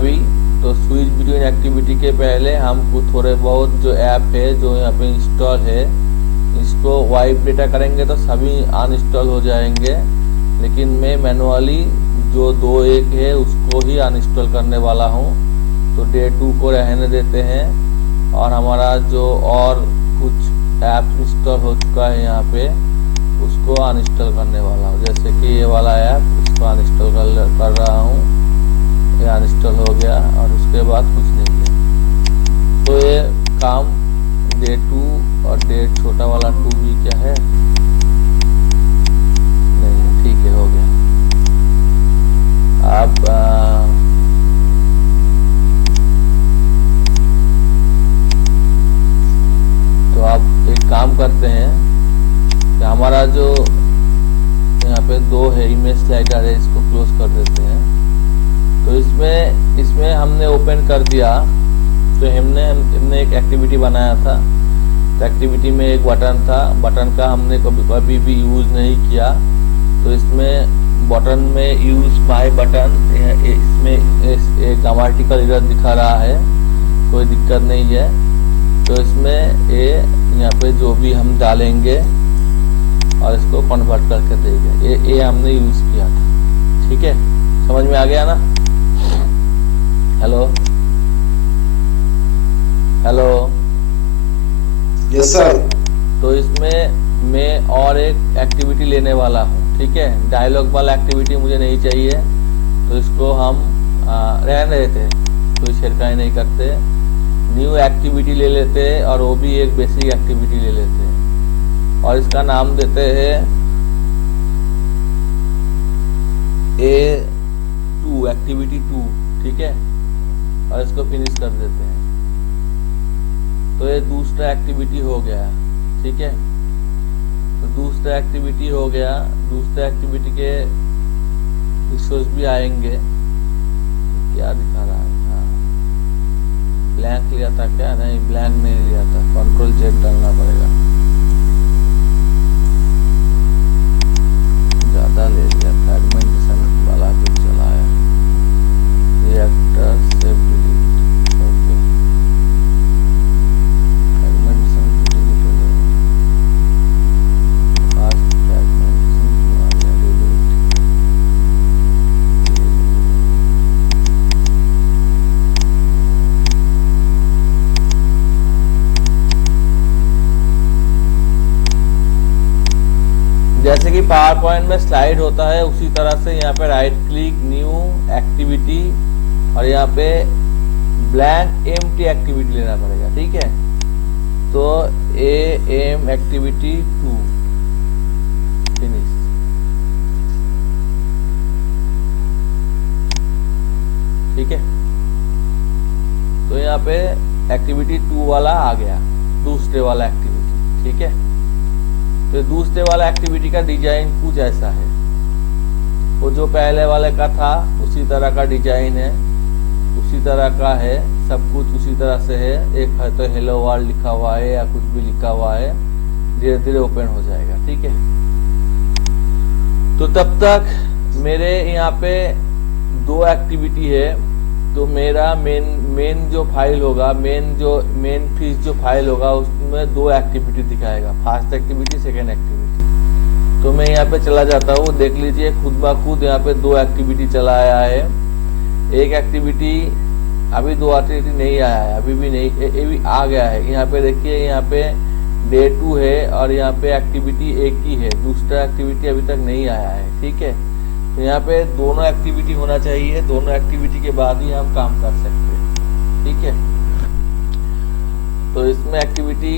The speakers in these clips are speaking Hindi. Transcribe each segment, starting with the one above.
अभी। तो स्विच बिटवीन एक्टिविटी के पहले हमको थोड़े बहुत जो ऐप है जो यहाँ पे इंस्टॉल है इसको वाइप डेटा करेंगे तो सभी अनइंस्टॉल हो जाएंगे, लेकिन मैं मैनुअली जो 2-1 है उसको ही अनइंस्टॉल करने वाला हूँ। तो डे 2 को रहने देते हैं और हमारा जो और कुछ ऐप इंस्टॉल हो चुका है यहाँ पे उसको अनइंस्टॉल करने वाला हूँ। जैसे कि ये वाला ऐप, इसको अनइंस्टॉल कर रहा हूँ। ये अनइंस्टॉल हो गया और उसके बाद कुछ नहीं है। तो ये काम डे 2 और डे छोटा वाला 2 भी क्या है, नहीं है, ठीक है, हो गया। अब तो आप एक काम करते हैं कि हमारा जो यहाँ पे 2 है इमेज स्लाइडर है, इसको क्लोज कर देते हैं। तो इसमें हमने ओपन कर दिया। तो हमने एक एक्टिविटी बनाया था। तो एक्टिविटी में एक बटन था, बटन का हमने कभी भी यूज़ नहीं किया। तो इसमें बटन में यूज़ माय बटन, इसमें एक ग्रामेटिकल एरर दिखा रहा है, कोई दिक्कत नहीं है। तो इसमें यहाँ पे जो भी हम डालेंगे और इसको कन्वर्ट करके देंगे, ये हमने यूज़ किया था। ठीक है, समझ में आ गया ना? Hello hello, yes sir. तो इसमें मैं और एक एक्टिविटी लेने वाला हूँ। ठीक है, डायलॉग वाला एक्टिविटी मुझे नहीं चाहिए, तो इसको हम रहने देते हैं, कोई छिड़काई नहीं करते। न्यू एक्टिविटी ले लेते हैं और वो भी एक बेसिक एक्टिविटी ले लेते हैं और इसका नाम देते हैं A2 एक्टिविटी 2। ठीक है, और इसको फिनिश कर देते हैं। तो ये दूसरा एक्टिविटी हो गया। ठीक है, तो दूसरा एक्टिविटी हो गया। दूसरा एक्टिविटी के इश्यूज भी आएंगे। क्या दिखा रहा है? हाँ, ब्लैंक लिया था क्या? नहीं, ब्लैंक नहीं लिया था, कंट्रोल Z डालना पड़ेगा। ज़्यादा ले लिया, फ्रेगमेंटेशन वाला कुछ चलाया। Reactor save delete, okay, fragmentation delete हो गया। फास्ट फ्रेगमेंटेशन क्यों आ गया? डिलीट। जैसे कि पावर पॉइंट में स्लाइड होता है उसी तरह से यहाँ पे राइट क्लिक, न्यू एक्टिविटी, और यहाँ पे ब्लैंक एम्प्टी एक्टिविटी लेना पड़ेगा। ठीक है, तो AM एक्टिविटी 2 फिनिश। ठीक है, तो यहाँ पे एक्टिविटी 2 वाला आ गया, दूसरे वाला एक्टिविटी। ठीक है, तो दूसरे वाला एक्टिविटी का डिजाइन कुछ ऐसा है, वो जो पहले वाले का था उसी तरह का डिजाइन है, उसी तरह का है, सब कुछ उसी तरह से है। एक है तो हेलो वर्ल्ड लिखा हुआ है या कुछ भी लिखा हुआ है, धीरे धीरे ओपन हो जाएगा। ठीक है, तो तब तक मेरे यहाँ पे 2 एक्टिविटी है। तो मेरा मेन जो फाइल होगा, मेन फीस जो फाइल होगा उसमें 2 एक्टिविटी दिखाएगा, फर्स्ट एक्टिविटी, सेकेंड एक्टिविटी। तो मैं यहाँ पे चला जाता हूँ, देख लीजिए खुद ब खुद यहाँ पे 2 एक्टिविटी चला आया है। एक एक्टिविटी अभी 2 एक्टिविटी नहीं आया है, अभी भी नहीं, ये भी आ गया है। यहाँ पे देखिए, यहाँ पे डे 2 है और यहाँ पे एक्टिविटी 1 ही है, दूसरा एक्टिविटी अभी तक नहीं आया है। ठीक है, तो यहाँ पे दोनों एक्टिविटी होना चाहिए, दोनों एक्टिविटी के बाद ही हम काम कर सकते हैं। ठीक है, तो इसमें एक्टिविटी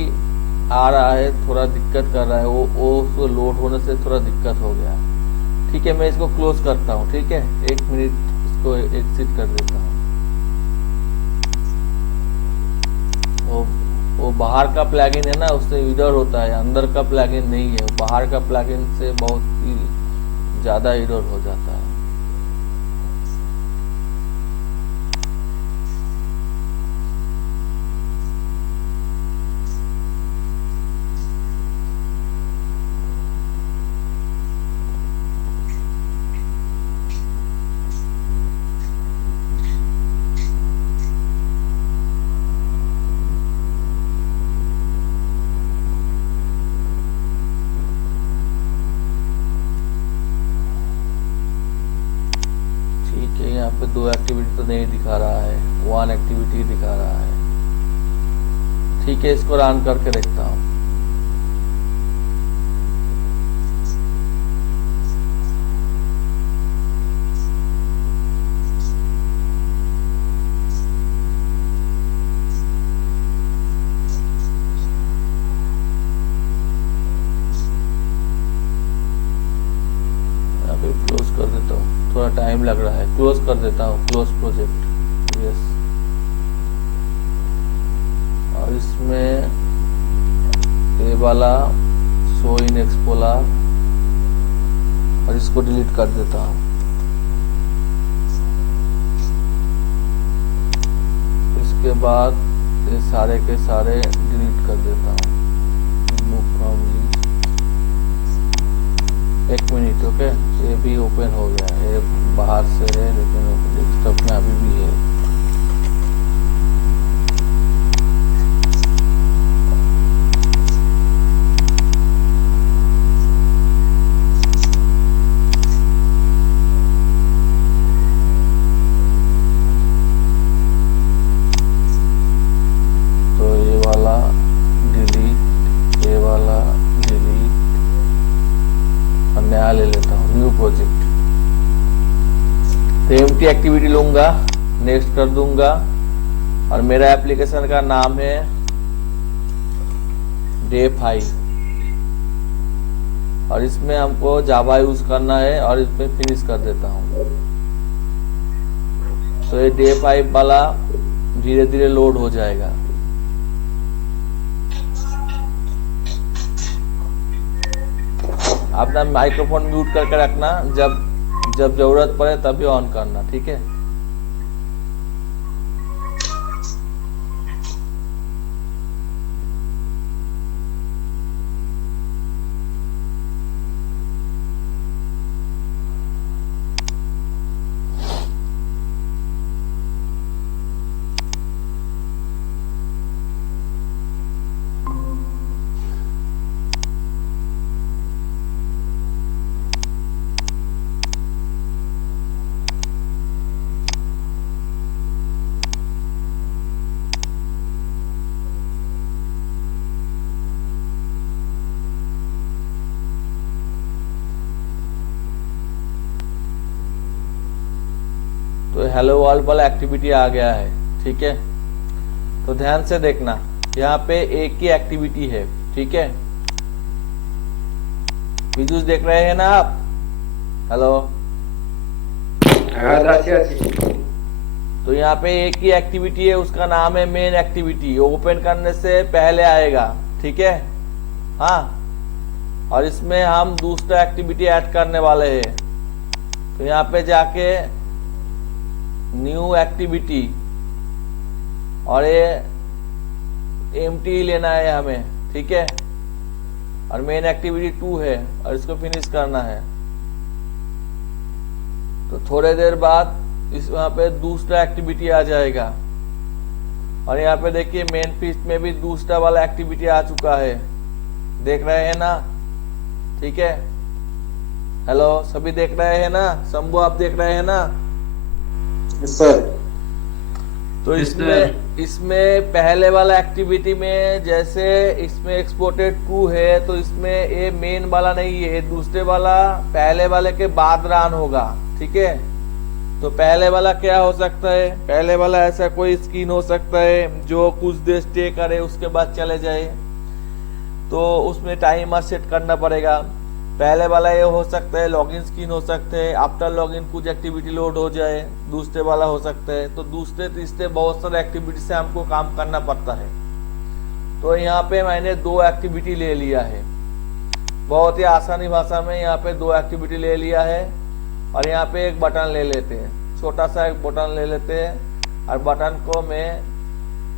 आ रहा है, थोड़ा दिक्कत कर रहा है, वो उसको लोड होने से थोड़ा दिक्कत हो गया। ठीक है, मैं इसको क्लोज करता हूँ। ठीक है, 1 मिनट इसको एग्जिट कर देता हूँ। वो बाहर का प्लगइन है ना, उससे इधर होता है, अंदर का प्लगइन नहीं है। बाहर का प्लगइन से बहुत ही ज़्यादा इधर हो जाता है। 2 एक्टिविटी तो नहीं दिखा रहा है, 1 एक्टिविटी दिखा रहा है। ठीक है, इसको रन करके देखता हूँ। क्लोज कर देता हूँ, थोड़ा टाइम लग रहा है, क्लोज कर देता हूँ, क्लोज प्रोजेक्ट, यस। और इसमें ये वाला शो इन एक्सप्लोरर, और इसको डिलीट कर देता हूँ। इसके बाद ये सारे के सारे डिलीट कर देता हूँ। Remove from list. 1 minute, okay. ये भी ओपन हो गया, ये बाहर से है लेकिन डेस्कटॉप में अभी भी है। तो ये वाला डिलीट, ये वाला डिलीट, और नया ले लेता हूँ, न्यू प्रोजेक्ट। तो एम्प्टी एक्टिविटी लूंगा, नेक्स्ट कर दूंगा, और मेरा एप्लीकेशन का नाम है डे 5, और इसमें हमको जावा यूज करना है, और इसमें फिनिश कर देता हूँ। तो ये डे 5 वाला धीरे धीरे लोड हो जाएगा। अपना माइक्रोफोन म्यूट करके रखना, जब जरूरत पड़े तभी ऑन करना, ठीक है। तो हेलो वर्ल्ड वाला एक्टिविटी आ गया है, ठीक है। तो ध्यान से देखना, यहाँ पे एक ही एक्टिविटी है, ठीक है। वीडियोस देख रहे हैं ना आप? हेलो, तो यहाँ पे एक ही एक्टिविटी है, उसका नाम है मेन एक्टिविटी। ओपन करने से पहले आएगा, ठीक है। हाँ, और इसमें हम दूसरा एक्टिविटी ऐड करने वाले हैं। तो यहाँ पे जाके न्यू एक्टिविटी, और ये एम्प्टी लेना है हमें, ठीक है। और मेन एक्टिविटी 2 है, और इसको फिनिश करना है। तो थोड़े देर बाद इस वहां पे दूसरा एक्टिविटी आ जाएगा, और यहाँ पे देखिए मेन फीस्ट में भी दूसरा वाला एक्टिविटी आ चुका है, देख रहे हैं ना? ठीक है। हेलो, सभी देख रहे हैं ना? शंभू, आप देख रहे हैं ना? सर। तो इसमें पहले वाला एक्टिविटी में जैसे इसमें एक्सपोर्टेड 2 है, तो इसमें ये मेन वाला नहीं है, दूसरे वाला पहले वाले के बाद रन होगा, ठीक है। तो पहले वाला क्या हो सकता है? पहले वाला ऐसा कोई स्क्रीन हो सकता है जो कुछ देर स्टे करे उसके बाद चले जाए, तो उसमें टाइमर सेट करना पड़ेगा। पहले वाला ये हो सकता है लॉगिन स्क्रीन हो सकते हैं, आफ्टर लॉगिन कुछ एक्टिविटी लोड हो जाए, दूसरे वाला हो सकता है। तो दूसरे तीसरे बहुत सारे एक्टिविटी से हमको काम करना पड़ता है। तो यहाँ पे मैंने 2 एक्टिविटी ले लिया है, बहुत ही आसानी भाषा में यहाँ पे 2 एक्टिविटी ले लिया है। और यहाँ पे एक बटन ले लेते हैं, छोटा सा एक बटन ले लेते हैं, और बटन को मैं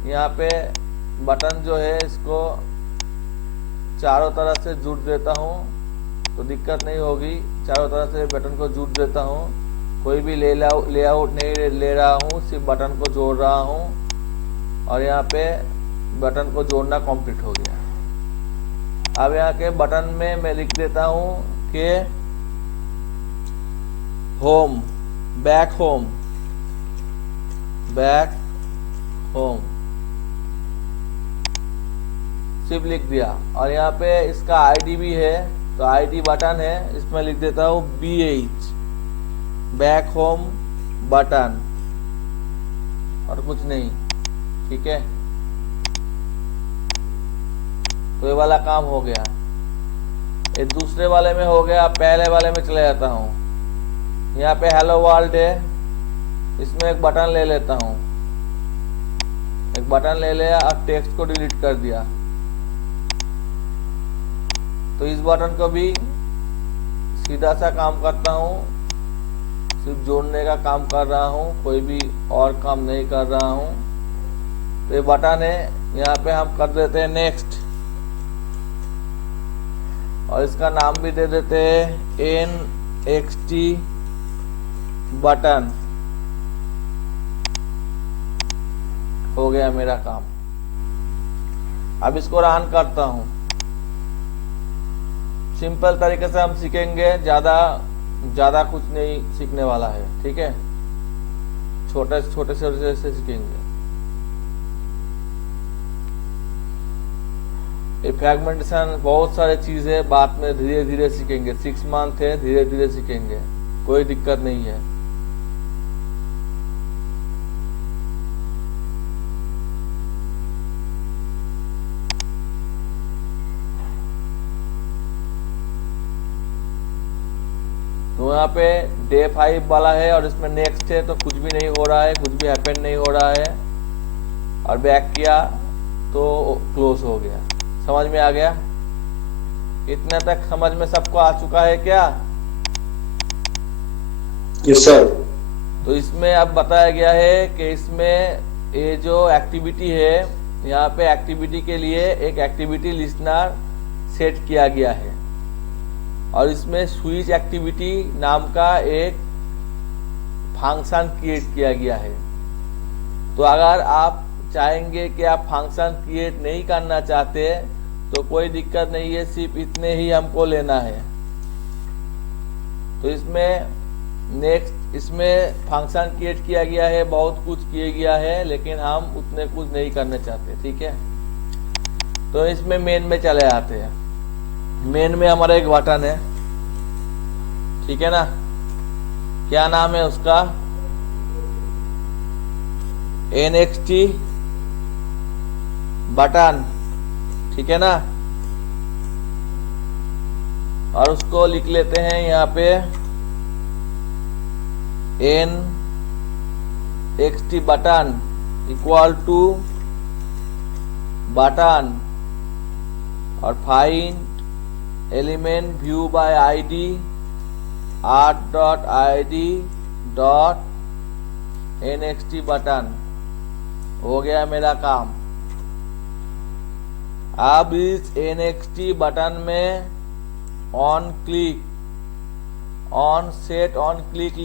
यहाँ पे बटन जो है इसको चारों तरफ से जुड़ देता हूँ, तो दिक्कत नहीं होगी। चारों तरफ से बटन को जुड़ देता हूँ, कोई भी लेआउट नहीं ले रहा हूँ, सिर्फ बटन को जोड़ रहा हूँ। और यहाँ पे बटन को जोड़ना कंप्लीट हो गया। अब यहाँ के बटन में मैं लिख देता हूँ कि home, back home, back home, सिर्फ लिख दिया। और यहाँ पे इसका आईडी भी है, तो आईडी बटन है, इसमें लिख देता हूँ BH, बैक होम बटन, और कुछ नहीं। ठीक है, तो ये वाला काम हो गया। ये दूसरे वाले में हो गया। पहले वाले में चले जाता हूँ। यहाँ पे हेलो वर्ल्ड है, इसमें एक बटन ले लेता हूँ। एक बटन ले लिया और टेक्स्ट को डिलीट कर दिया। तो इस बटन को भी सीधा सा काम करता हूँ, सिर्फ जोड़ने का काम कर रहा हूँ, कोई भी और काम नहीं कर रहा हूँ। तो ये बटन है, यहाँ पे हम कर देते हैं नेक्स्ट, और इसका नाम भी दे देते हैं NXT बटन। हो गया मेरा काम। अब इसको रन करता हूं। सिंपल तरीके से हम सीखेंगे, ज्यादा कुछ नहीं सीखने वाला है। ठीक है, छोटे छोटे से सीखेंगे। ये फ्रैगमेंटेशन बहुत सारे चीज है, बाद में धीरे धीरे सीखेंगे। 6 मंथ है, धीरे धीरे सीखेंगे, कोई दिक्कत नहीं है। तो यहाँ पे डे 5 वाला है और इसमें नेक्स्ट है, तो कुछ भी नहीं हो रहा है, कुछ भी हैपन नहीं हो रहा है। और बैक किया तो क्लोज हो गया। समझ में आ गया? इतने तक समझ में सबको आ चुका है क्या? Yes sir. तो इसमें अब बताया गया है कि इसमें ये जो एक्टिविटी है, यहाँ पे एक्टिविटी के लिए एक एक्टिविटी लिस्टनर सेट किया गया है, और इसमें स्विच एक्टिविटी नाम का एक फंक्शन क्रिएट किया गया है। तो अगर आप चाहेंगे कि आप फंक्शन क्रिएट नहीं करना चाहते तो कोई दिक्कत नहीं है, सिर्फ इतने ही हमको लेना है। तो इसमें फंक्शन क्रिएट किया गया है, बहुत कुछ किया गया है, लेकिन हम उतने कुछ नहीं करना चाहते। ठीक है, तो इसमें मेन में चले आते हैं। मेन में हमारा एक बटन है, ठीक है ना? क्या नाम है उसका? NXT बटन, ठीक है ना? और उसको लिख लेते हैं यहाँ पे NXT button equal to button और find element view by ID art.id.nxt button. हो गया मेरा काम। अब इस NXT बटन में set on click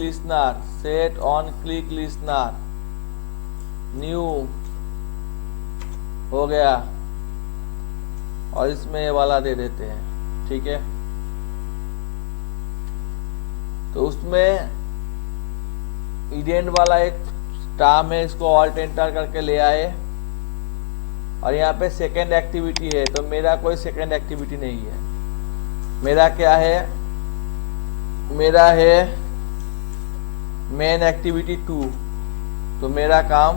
listener new हो गया, और इसमें ये वाला दे देते हैं। ठीक है, तो उसमें इडेंट वाला एक टर्म है, इसको ऑल्ट एंटर करके ले आए, और यहाँ पे सेकेंड एक्टिविटी है। तो मेरा कोई सेकेंड एक्टिविटी नहीं है। मेरा क्या है? मेरा है मेन एक्टिविटी 2। तो मेरा काम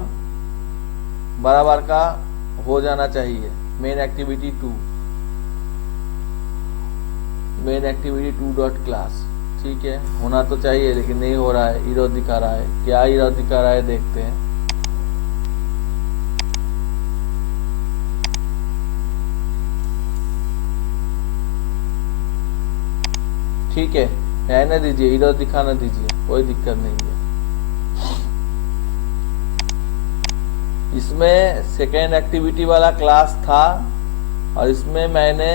बराबर का हो जाना चाहिए। मेन एक्टिविटी 2 डॉट क्लास, ठीक है, होना तो चाहिए, लेकिन नहीं हो रहा है, एरर दिखा रहा है। क्या एरर दिखा रहा है देखते हैं। ठीक है, रहने दीजिए, एरर दिखाना दीजिए, कोई दिक्कत नहीं है। इसमें सेकेंड एक्टिविटी वाला क्लास था और इसमें मैंने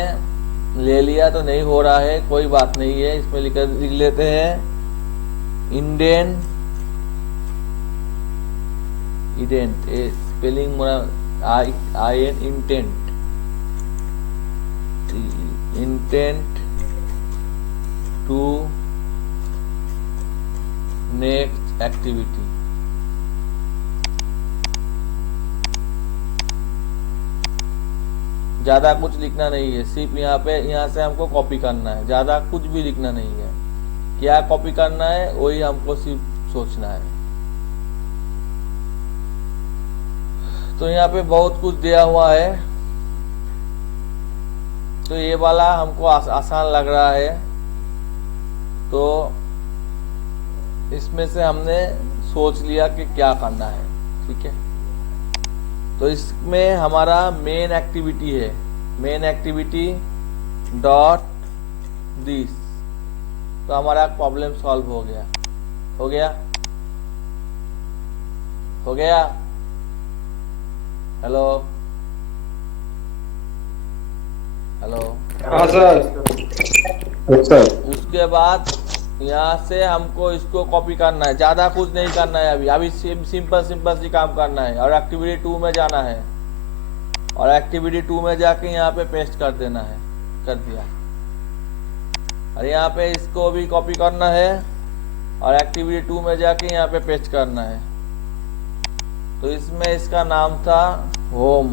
ले लिया तो नहीं हो रहा है, कोई बात नहीं है। इसमें लिख लेते हैं indent spelling intent to next activity. ज़्यादा कुछ लिखना नहीं है, सिर्फ यहाँ पे यहाँ से हमको कॉपी करना है, ज़्यादा कुछ भी लिखना नहीं है। क्या कॉपी करना है वही हमको सिर्फ सोचना है। तो यहाँ पे बहुत कुछ दिया हुआ है, तो ये वाला हमको आसान लग रहा है, तो इसमें से हमने सोच लिया कि क्या करना है। ठीक है, तो इसमें हमारा मेन एक्टिविटी है, मेन एक्टिविटी डॉट दिस, तो हमारा प्रॉब्लम सॉल्व हो गया। हो गया, हो गया। Hello hello. हाँ सर। Yes sir. उसके बाद यहाँ से हमको इसको कॉपी करना है, ज़्यादा कुछ नहीं करना है। अभी सिंपल सिंपल सी काम करना है, और एक्टिविटी 2 में जाना है, और एक्टिविटी 2 में जाके यहाँ पे पेस्ट कर देना है। कर दिया, और यहाँ पे इसको भी कॉपी करना है, और एक्टिविटी 2 में जाके यहाँ पे पेस्ट करना है। तो इसमें इसका नाम था होम,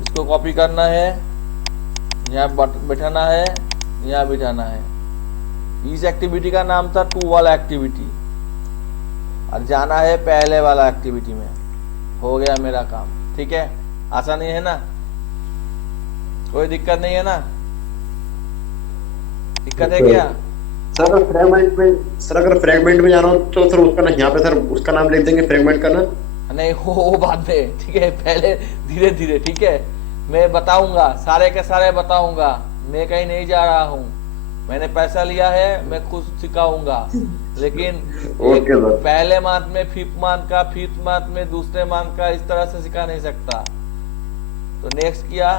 इसको कॉपी करना है, यहाँ बैठाना है, यहाँ बिठाना है। इस एक्टिविटी का नाम था 2 वाला एक्टिविटी, और जाना है पहले वाला एक्टिविटी में। हो गया मेरा काम। ठीक है, आसानी है ना, कोई दिक्कत नहीं है ना? दिक्कत है क्या? सर अगर फ्रेगमेंट में जाना हो तो सर उसका ना, यहाँ पे सर उसका नाम लिख देंगे फ्रेगमेंट का ना। नहीं, वो बाद में। ठीक है, पहले धीरे धीरे। ठीक है, मैं बताऊंगा, सारे के सारे बताऊंगा, मैं कहीं नहीं जा रहा हूँ, मैंने पैसा लिया है, मैं खुद सिखाऊंगा। लेकिन पहले मंथ में, 5th मंथ का, 5th मंथ में, दूसरे मंथ का, इस तरह से सिखा नहीं सकता। तो नेक्स्ट किया,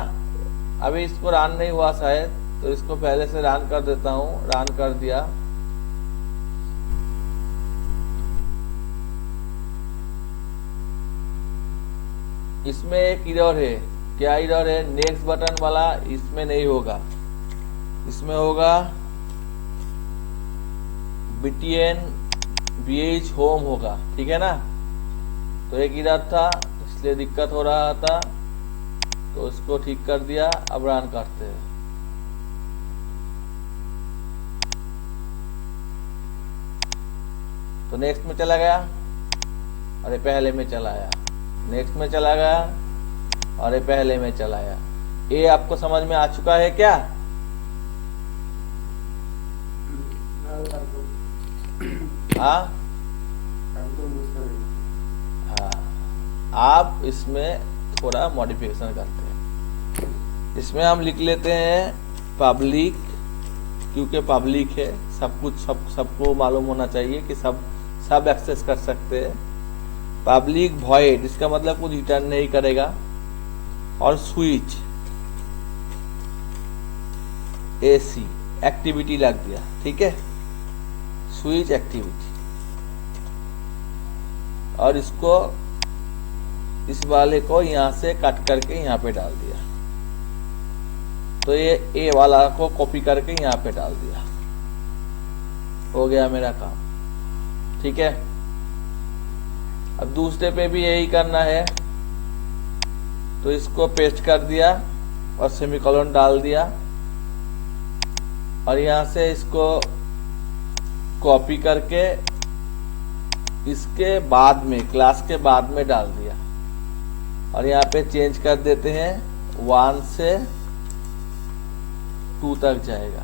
अभी इसको रन नहीं हुआ शायद, तो इसको पहले से रन कर देता हूँ। रन कर दिया। इसमें एक एरर है। क्या एरर है? नेक्स्ट बटन वाला इसमें नहीं होगा, इसमें होगा btn bh होम होगा। ठीक है ना? तो एक एरर था, इसलिए दिक्कत हो रहा था, तो इसको ठीक कर दिया। अब रन करते हैं। तो नेक्स्ट में चला गया, अरे पहले में चला आया, नेक्स्ट में चला गया, अरे पहले में चला आया। ये आपको समझ में आ चुका है क्या? हाँ, आप इसमें थोड़ा मॉडिफिकेशन करते हैं। इसमें हम लिख लेते हैं पब्लिक, क्योंकि पब्लिक है, सब कुछ सबको मालूम होना चाहिए कि सब एक्सेस कर सकते हैं। पब्लिक वॉइड, इसका मतलब कुछ रिटर्न नहीं करेगा। और स्विच एसी एक्टिविटी लग दिया। ठीक है, स्विच एक्टिविटी, और इसको, इस वाले को यहाँ से कट करके यहाँ पे डाल दिया। तो ये ए वाला को कॉपी करके यहाँ पे डाल दिया। हो गया मेरा काम। ठीक है, अब दूसरे पे भी यही करना है। तो इसको पेस्ट कर दिया और सेमीकोलन डाल दिया, और यहाँ से इसको कॉपी करके इसके बाद में, क्लास के बाद में डाल दिया, और यहाँ पे चेंज कर देते हैं, 1 से 2 तक जाएगा।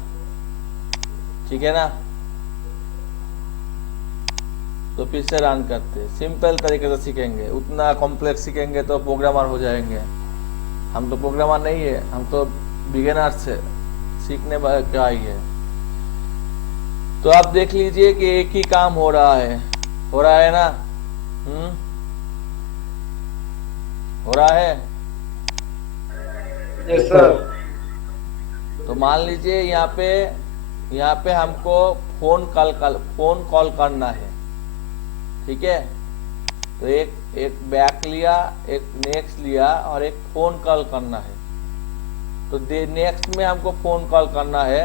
ठीक है ना? तो फिर से रन करते हैं। सिंपल तरीके से सीखेंगे, उतना कॉम्प्लेक्स सीखेंगे तो प्रोग्रामर हो जाएंगे। हम तो प्रोग्रामर नहीं है, हम तो बिगिनर्स से सीखने का ही है। तो आप देख लीजिए कि एक ही काम हो रहा है। हो रहा है ना? हो रहा है? Yes sir. तो मान लीजिए यहाँ पे हमको फोन कॉल करना है। ठीक है, तो एक बैक लिया, एक नेक्स्ट लिया, और एक फोन कॉल करना है। तो नेक्स्ट में हमको फोन कॉल करना है,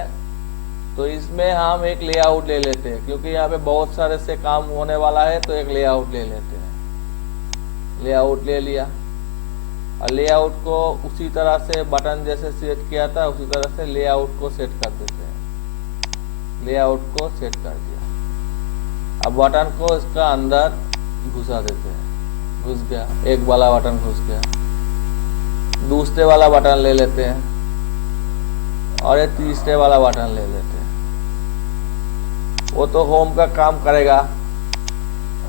तो इसमें हम एक लेआउट ले लेते हैं, क्योंकि यहाँ पे बहुत सारे से काम होने वाला है, तो एक लेआउट ले लेते हैं। लेआउट ले लिया, और लेआउट को उसी तरह से बटन जैसे सेट किया था उसी तरह से लेआउट को सेट कर देते हैं। लेआउट को सेट कर दिया, अब बटन को इसका अंदर घुसा देते हैं। घुस गया, एक वाला बटन घुस गया। दूसरे वाला बटन ले लेते हैं और ये तीसरे वाला बटन ले लेते हैं। वो तो होम का काम करेगा।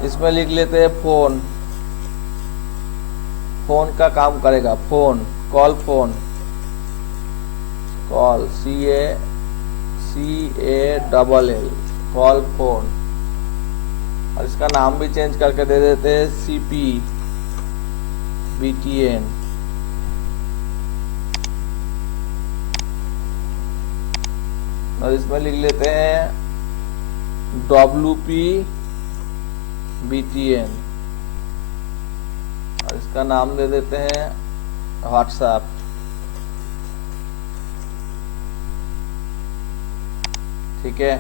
इसमें लिख लेते हैं फोन, फोन का काम करेगा। Phone, call phone, call CALL, call phone. और इसका नाम भी चेंज करके दे देते हैं CP BTN। और इसमें लिख लेते हैं WP BTN, और इसका नाम दे देते हैं व्हाट्सएप। ठीक है,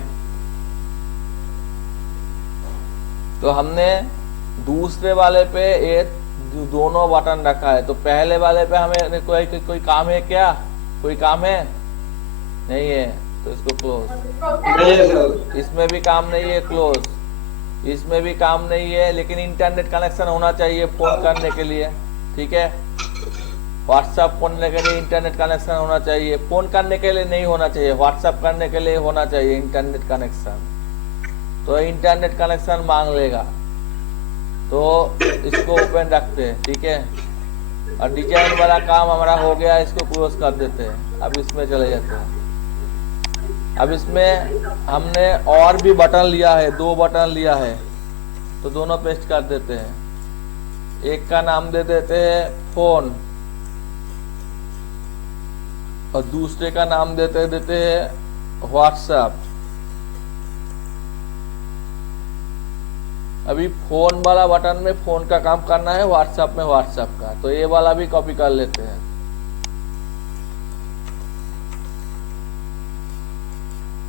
तो हमने दूसरे वाले पे ये दोनों बटन रखा है। तो पहले वाले पे हमें कोई काम है क्या? कोई काम है? नहीं है, तो इसको क्लोज। नहीं है सर। इसमें भी काम नहीं है, क्लोज। इसमें भी काम नहीं है, लेकिन इंटरनेट कनेक्शन होना चाहिए फोन करने के लिए। ठीक है, व्हाट्सएप करने के लिए इंटरनेट कनेक्शन होना चाहिए, फोन करने के लिए नहीं होना चाहिए, व्हाट्सएप करने के लिए होना चाहिए इंटरनेट कनेक्शन। तो इंटरनेट कनेक्शन मांग लेगा, तो इसको ओपन रखते हैं। ठीक है, और डिजाइन वाला काम हमारा हो गया, इसको क्लोज कर देते हैं। अब इसमें चले जाते हैं। अब इसमें हमने और भी बटन लिया है, 2 बटन लिया है, तो दोनों पेस्ट कर देते हैं। एक का नाम दे देते हैं फोन, और दूसरे का नाम देते हैं व्हाट्सएप। अभी फोन वाला बटन में फोन का काम करना है, व्हाट्सएप में व्हाट्सएप का, तो ये वाला भी कॉपी कर लेते हैं।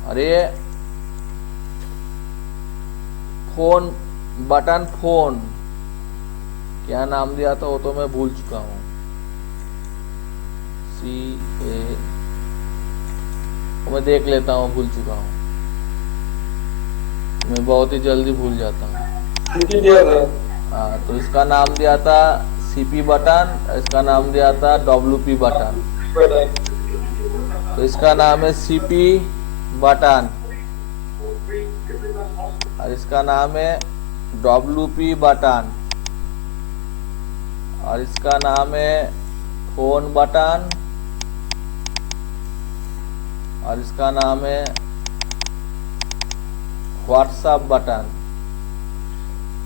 अरे फोन बटन, फोन क्या नाम दिया था वो तो मैं भूल चुका हूँ। मैं देख लेता हूँ, भूल चुका हूँ, मैं बहुत ही जल्दी भूल जाता हूँ। हाँ, तो इसका नाम दिया था CP बटन, इसका नाम दिया था WP बटन। तो इसका नाम है CP बटन, और इसका नाम है WP बटन, और इसका नाम है फोन बटन, और इसका नाम है व्हाट्सएप बटन।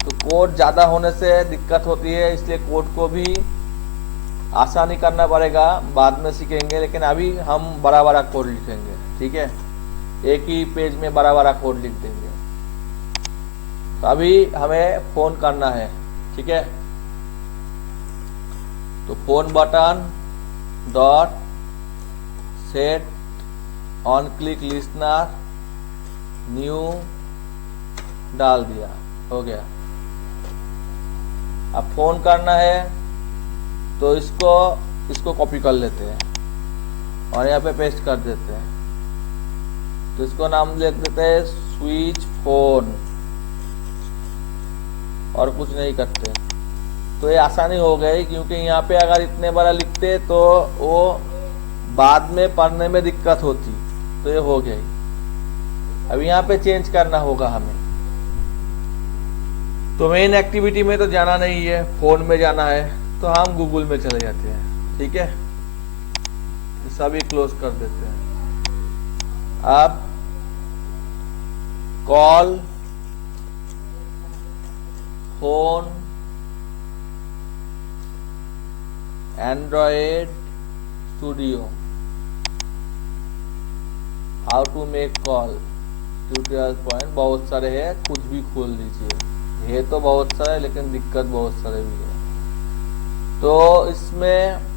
तो कोड ज्यादा होने से दिक्कत होती है, इसलिए कोड को भी आसानी करना पड़ेगा, बाद में सीखेंगे। लेकिन अभी हम बड़ा बड़ा कोड लिखेंगे। ठीक है, एक ही पेज में बड़ा बड़ा कोड लिख देंगे। तो अभी हमें फोन करना है। ठीक है, तो phone button dot set on click listener new डाल दिया, हो गया। अब फोन करना है तो इसको कॉपी कर लेते हैं और यहाँ पे पेस्ट कर देते हैं। तो इसको नाम लिख देते हैं स्विच फोन, और कुछ नहीं करते। तो ये आसानी हो गई, क्योंकि यहाँ पे अगर इतने बड़ा लिखते तो वो बाद में पढ़ने में दिक्कत होती। तो ये हो गई। अब यहाँ पे चेंज करना होगा हमें। तो मेन एक्टिविटी में तो जाना नहीं है, फोन में जाना है, तो हम गूगल में चले जाते हैं। ठीक है, सभी क्लोज कर देते हैं। अब call phone Android Studio, how to make call tutorial point, बहुत सारे हैं, कुछ भी खोल लीजिए। है तो बहुत सारे, लेकिन दिक्कत बहुत सारे भी है। तो इसमें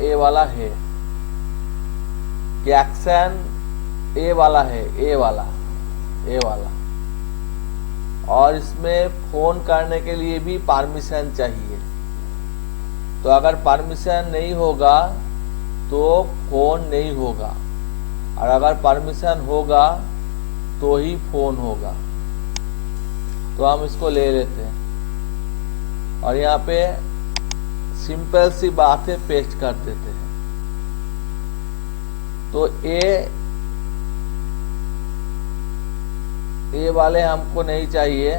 ये वाला है कि एक्शन ए वाला है, ए वाला, ए वाला। और इसमें फोन करने के लिए भी परमिशन चाहिए। तो अगर परमिशन नहीं होगा तो फोन नहीं होगा, और अगर परमिशन होगा तो ही फोन होगा। तो हम इसको ले लेते हैं और यहाँ पे सिंपल सी बातें पेस्ट कर देते हैं। तो ए वाले हमको नहीं चाहिए,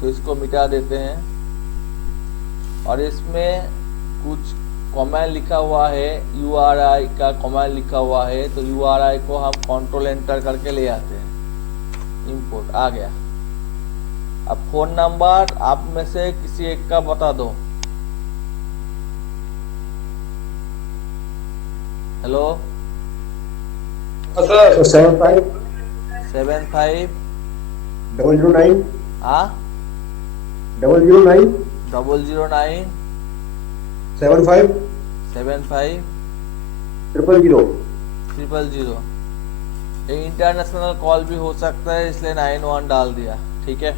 तो इसको मिटा देते हैं। और इसमें कुछ कमेंट लिखा हुआ है, URI का कमेंट लिखा हुआ है, तो URI को हम कंट्रोल एंटर करके ले आते हैं। इंपोर्ट आ गया। अब फोन नंबर आप में से किसी एक का बता दो। हेलो सर 75 75 009 हाँ 009 009 75 75 000। 000। ये इंटरनेशनल कॉल भी हो सकता है, इसलिए 91 डाल दिया। ठीक है।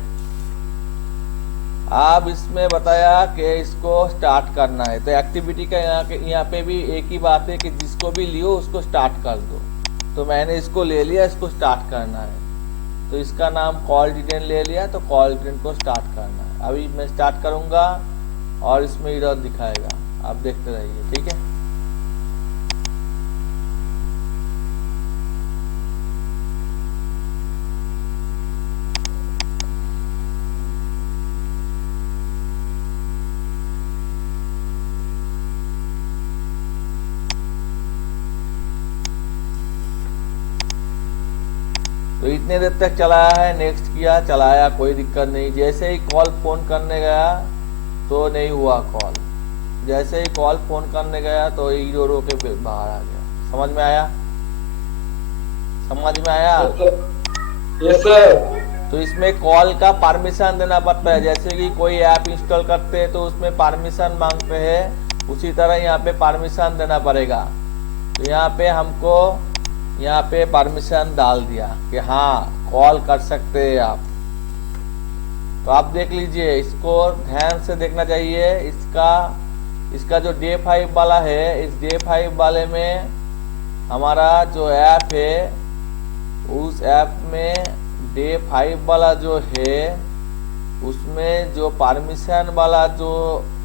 आप इसमें बताया कि इसको स्टार्ट करना है, तो एक्टिविटी का यहाँ पे भी एक ही बात है कि जिसको भी लियो उसको स्टार्ट कर दो। तो मैंने इसको ले लिया, इसको स्टार्ट करना है। तो इसका नाम कॉल डिटेन ले लिया, तो कॉल डिटेन को स्टार्ट करना है। अभी मैं स्टार्ट करूँगा और इसमें एरर दिखाएगा, आप देखते रहिए। ठीक है। तो इतने देर तक चलाया है, नेक्स्ट किया, चलाया, कोई दिक्कत नहीं। जैसे ही कॉल फोन करने गया तो नहीं हुआ कॉल, जैसे ही कॉल फोन करने गया तो रो के बाहर आ गया। समझ में आया? समझ में आया? Yes sir. तो इसमें कॉल का परमिशन देना पड़ता है। जैसे कि कोई ऐप इंस्टॉल करते हैं तो उसमें परमिशन मांगते हैं, उसी तरह यहाँ पे परमिशन देना पड़ेगा। तो यहाँ पे हमको यहाँ पे परमिशन डाल दिया कि हाँ कॉल कर सकते हैं आप। तो आप देख लीजिए, इसको ध्यान से देखना चाहिए। इसका जो डे 5 वाला है, इस डे 5 वाले में हमारा जो ऐप है, उस ऐप में डे 5 वाला जो है उसमें जो परमिशन वाला जो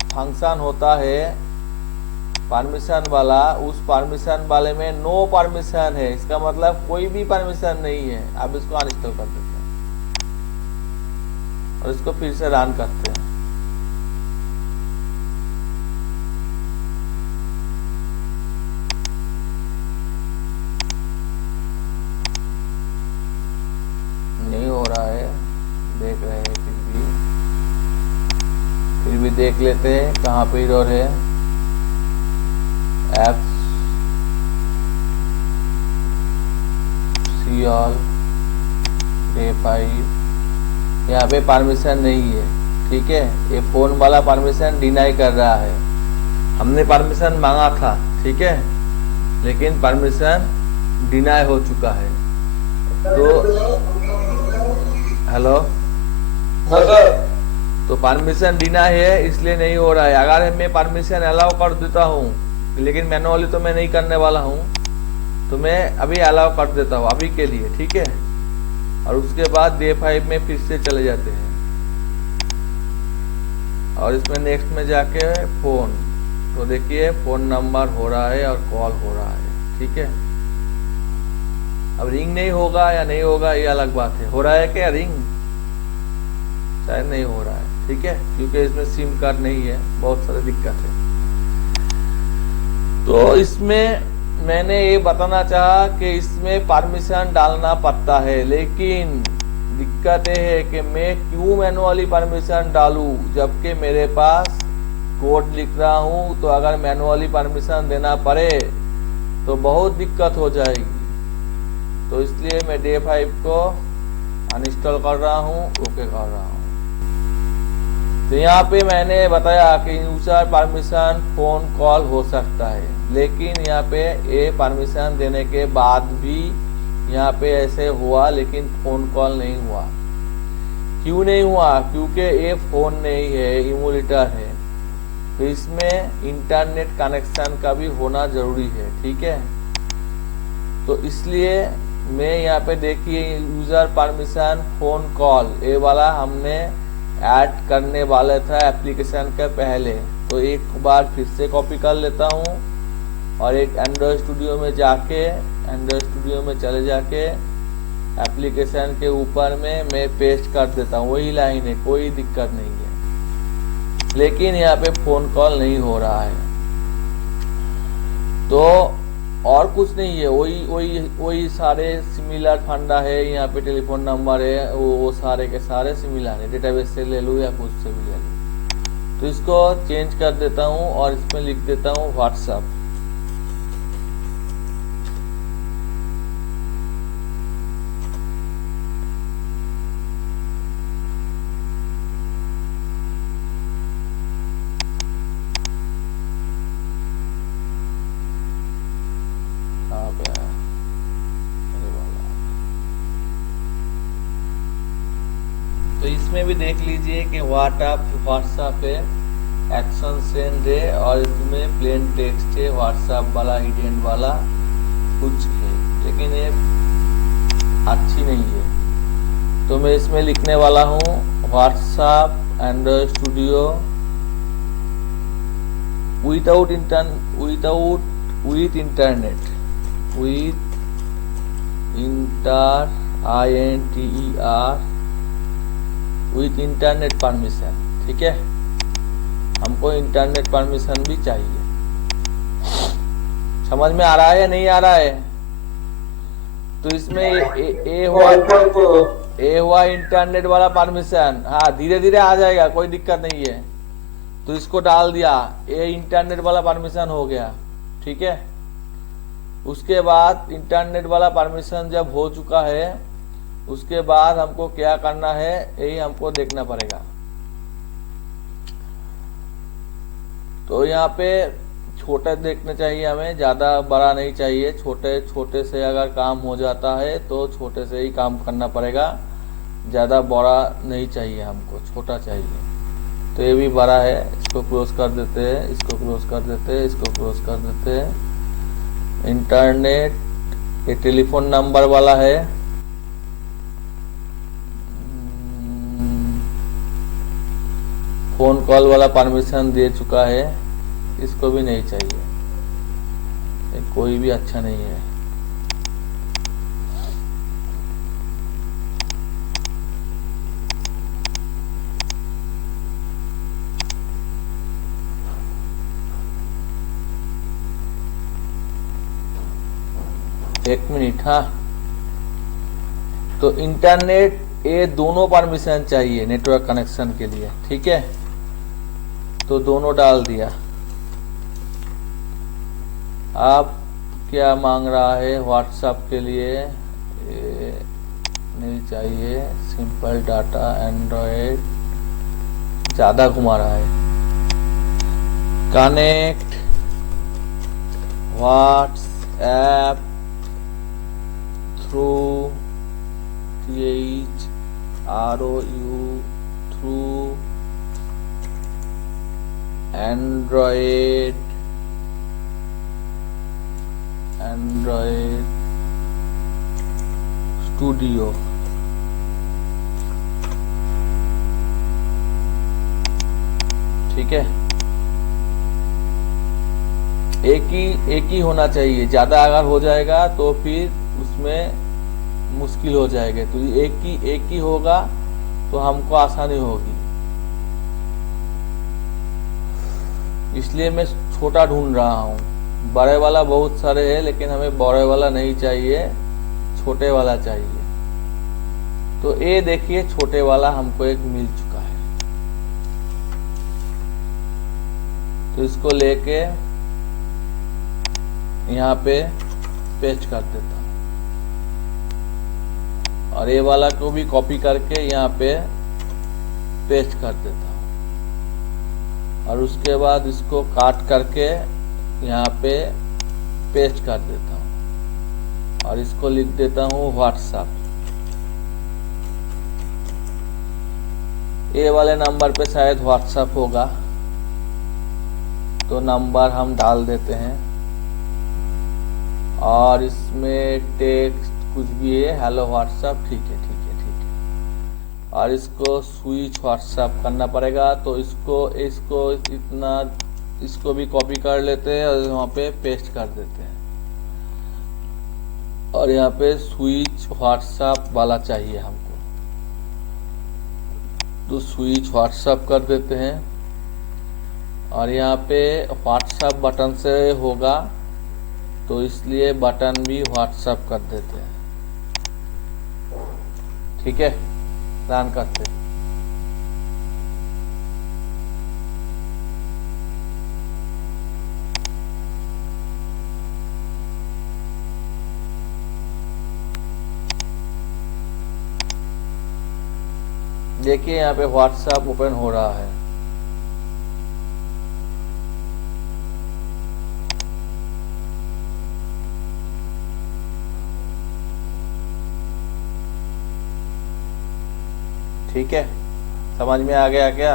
फंक्शन होता है, परमिशन वाला, उस परमिशन वाले में नो परमिशन है। इसका मतलब कोई भी परमिशन नहीं है। अब इसको अनइंस्टॉल कर देते हैं और इसको फिर से रन करते हैं। नहीं हो रहा है, देख रहे हैं, फिर भी देख लेते हैं कहाँ पे एरर है। एप्स सी ऑल डे 5, यहाँ पे परमिशन नहीं है। ठीक है, ये फोन वाला परमिशन डिनाई कर रहा है। हमने परमिशन मांगा था, ठीक है, लेकिन परमिशन डिनाई हो चुका है। तो हेलो तो परमिशन डिनाई है, इसलिए नहीं हो रहा है। अगर मैं परमिशन अलाउ कर देता हूँ, लेकिन मैनुअली तो मैं नहीं करने वाला हूँ, तो मैं अभी अलाउ कर देता हूँ अभी के लिए। ठीक है, और उसके बाद डे 5 में फिर से चले जाते हैं और इसमें नेक्स्ट में जाके फोन, तो देखिए फोन नंबर हो रहा है और कॉल हो रहा है। ठीक है, अब रिंग नहीं होगा या नहीं होगा ये अलग बात है। हो रहा है क्या रिंग? शायद नहीं हो रहा है। ठीक है, क्योंकि इसमें सिम कार्ड नहीं है, बहुत सारी दिक्कत है। तो इसमें मैंने ये बताना चाहा कि इसमें परमिशन डालना पड़ता है, लेकिन दिक्कत ये है कि मैं क्यों मैनुअली परमिशन डालूं, जबकि मेरे पास कोड लिख रहा हूं। तो अगर मैनुअली परमिशन देना पड़े तो बहुत दिक्कत हो जाएगी। तो इसलिए मैं डे 5 को अनइंस्टॉल कर रहा हूं, ओके कर रहा हूं। तो यहाँ पे मैंने बताया कि यूजर परमिशन फोन कॉल हो सकता है, लेकिन यहाँ पे ये परमिशन देने के बाद भी यहाँ पे ऐसे हुआ लेकिन फोन कॉल नहीं हुआ। क्यों नहीं हुआ? क्योंकि ये फोन नहीं है, इमोलेटर है, तो इसमें इंटरनेट कनेक्शन का भी होना जरूरी है। ठीक है, तो इसलिए मैं यहाँ पे देखिए यूजर परमिशन फोन कॉल ये वाला हमने ऐड करने वाला था एप्लीकेशन के पहले। तो एक बार फिर से कॉपी कर लेता हूँ और एक एंड्रॉयड स्टूडियो में जाके, एंड्रॉयड स्टूडियो में चले जाके एप्लीकेशन के ऊपर में मैं पेस्ट कर देता हूँ। वही लाइन है, कोई दिक्कत नहीं है, लेकिन यहाँ पे फोन कॉल नहीं हो रहा है। तो और कुछ नहीं है, वही सारे सिमिलर फंडा है। यहाँ पे टेलीफोन नंबर है, वो सारे के सारे सिमिलर है। डेटाबेस से ले लूँ या कुछ से भी ले लूँ। तो इसको चेंज कर देता हूँ और इसमें लिख देता हूँ व्हाट्सएप। तो इसमें भी देख लीजिए कि व्हाट्सएप है, एक्शन सेंड है और इसमें प्लेन टेक्स्ट है, व्हाट्सएप वाला हिडन वाला कुछ है, लेकिन ये अच्छी नहीं है। तो मैं इसमें लिखने वाला हूँ WhatsApp Android studio with internet with internet permission. ठीक है, हमको इंटरनेट परमिशन भी चाहिए। समझ में आ रहा है या नहीं आ रहा है? तो इसमें ए हुआ इंटरनेट वाला परमिशन। हाँ, धीरे धीरे आ जाएगा, कोई दिक्कत नहीं है। तो इसको डाल दिया, ये इंटरनेट वाला परमिशन हो गया। ठीक है, उसके बाद इंटरनेट वाला परमिशन जब हो चुका है, उसके बाद हमको क्या करना है यही हमको देखना पड़ेगा। तो यहाँ पे छोटा देखना चाहिए हमें, ज़्यादा बड़ा नहीं चाहिए। छोटे छोटे से अगर काम हो जाता है तो छोटे से ही काम करना पड़ेगा, ज़्यादा बड़ा नहीं चाहिए हमको, छोटा चाहिए। तो ये भी बड़ा है, इसको क्लोज कर देते हैं, इसको क्लोज कर देते हैं, इसको क्लोज कर देते हैं। इंटरनेट ये टेलीफोन नंबर वाला है, फोन कॉल वाला परमिशन दे चुका है, इसको भी नहीं चाहिए, ये कोई भी अच्छा नहीं है। एक मिनट। हाँ, तो इंटरनेट ये दोनों परमिशन चाहिए नेटवर्क कनेक्शन के लिए। ठीक है, तो दोनों डाल दिया। आप क्या मांग रहा है व्हाट्सएप के लिए? ये नहीं चाहिए, सिंपल डाटा एंड्रॉयड ज़्यादा घुमा रहा है। Connect WhatsApp through through Android studio. ठीक है, एक ही होना चाहिए। ज्यादा अगर हो जाएगा तो फिर उसमें मुश्किल हो जाएगा। तो एक ही होगा तो हमको आसानी होगी, इसलिए मैं छोटा ढूंढ रहा हूँ। बड़े वाला बहुत सारे हैं, लेकिन हमें बड़े वाला नहीं चाहिए, छोटे वाला चाहिए। तो ये देखिए छोटे वाला हमको एक मिल चुका है। तो इसको लेके यहाँ पे पेस्ट कर देता हूँ और ये वाला को भी कॉपी करके यहाँ पे पेस्ट कर देता हूँ और उसके बाद इसको काट करके यहाँ पे पेस्ट कर देता हूँ। और इसको लिख देता हूँ व्हाट्सएप। ये वाले नंबर पे शायद व्हाट्सएप होगा, तो नंबर हम डाल देते हैं। और इसमें टेक्स्ट कुछ भी है, हेलो व्हाट्सएप, ठीक है ठीक है ठीक है। और इसको स्विच व्हाट्सएप करना पड़ेगा, तो इसको इतना, इसको भी कॉपी कर लेते हैं और वहाँ पे पेस्ट कर देते हैं। और यहाँ पे स्विच व्हाट्सएप वाला चाहिए हमको, तो स्विच व्हाट्सएप कर देते हैं। और यहाँ पे व्हाट्सएप बटन से होगा, तो इसलिए बटन भी व्हाट्सएप कर देते हैं। ठीक है, रन करते हैं। देखिए यहाँ पे व्हाट्सएप ओपन हो रहा है। ठीक है, समझ में आ गया क्या?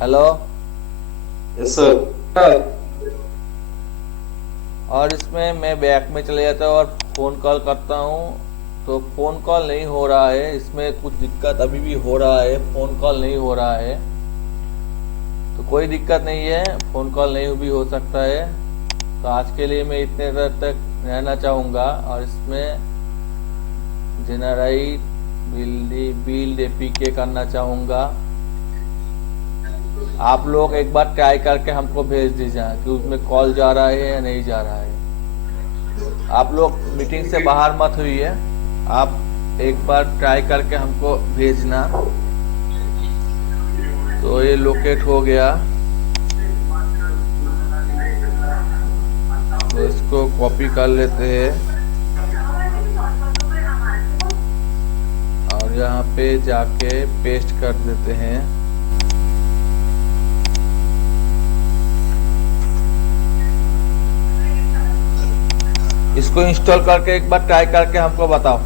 Hello, yes sir. और इसमें मैं बैक में चले जाता हूँ और फ़ोन कॉल करता हूँ, तो फ़ोन कॉल नहीं हो रहा है। इसमें कुछ दिक्कत अभी भी हो रहा है, फ़ोन कॉल नहीं हो रहा है। तो कोई दिक्कत नहीं है, फ़ोन कॉल नहीं भी हो सकता है। तो आज के लिए मैं इतने देर तक रहना चाहूँगा। और इसमें जनरेट बिल्ड एपीके करना चाहूँगा। आप लोग एक बार ट्राई करके हमको भेज दीजिए कि उसमें कॉल जा रहा है या नहीं जा रहा है। आप लोग मीटिंग से बाहर मत हुई है, आप एक बार ट्राई करके हमको भेजना। तो ये लोकेट हो गया, तो इसको कॉपी कर लेते हैं और यहाँ पे जाके पेस्ट कर देते हैं। इसको इंस्टॉल करके एक बार ट्राई करके हमको बताओ।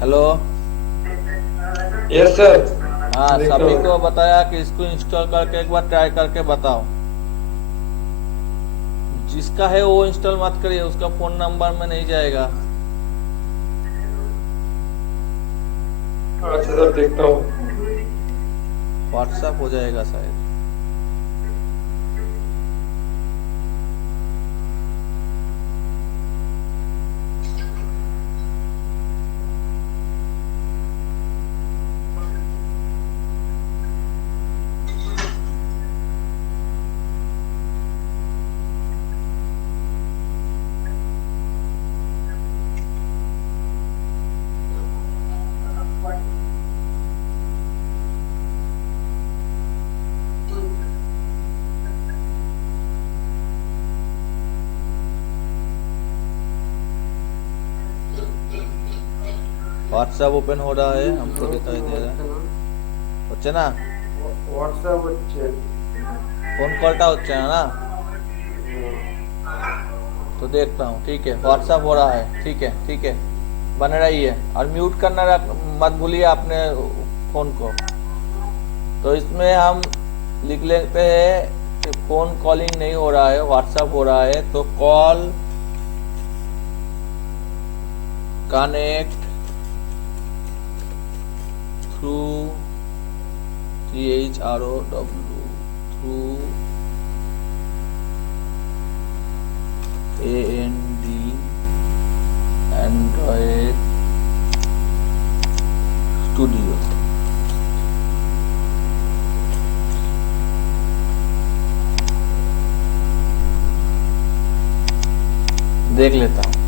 Hello, yes sir. हाँ, सभी को बताया कि इसको इंस्टॉल करके एक बार ट्राई करके बताओ। जिसका है वो इंस्टॉल मत करिए, उसका फोन नंबर में नहीं जाएगा। अच्छा सर, देखता हूँ। व्हाट्सएप हो जाएगा शायद। व्हाट्सएप ओपन हो रहा है, हमको दिखाई दे रहा है। হচ্ছে না? व्हाट्सएप হচ্ছে, फोन कॉलटा হচ্ছে ना? तो देखता हूँ। ठीक है, व्हाट्सएप हो रहा है। ठीक है ठीक है, बन रही है। और म्यूट करना मत भूलिए अपने फोन को। तो इसमें हम लिख लेते हैं कि फोन कॉलिंग नहीं हो रहा है, व्हाट्सएप हो रहा है। तो call connect through THROW through AND Android Studio। देख लेता हूँ।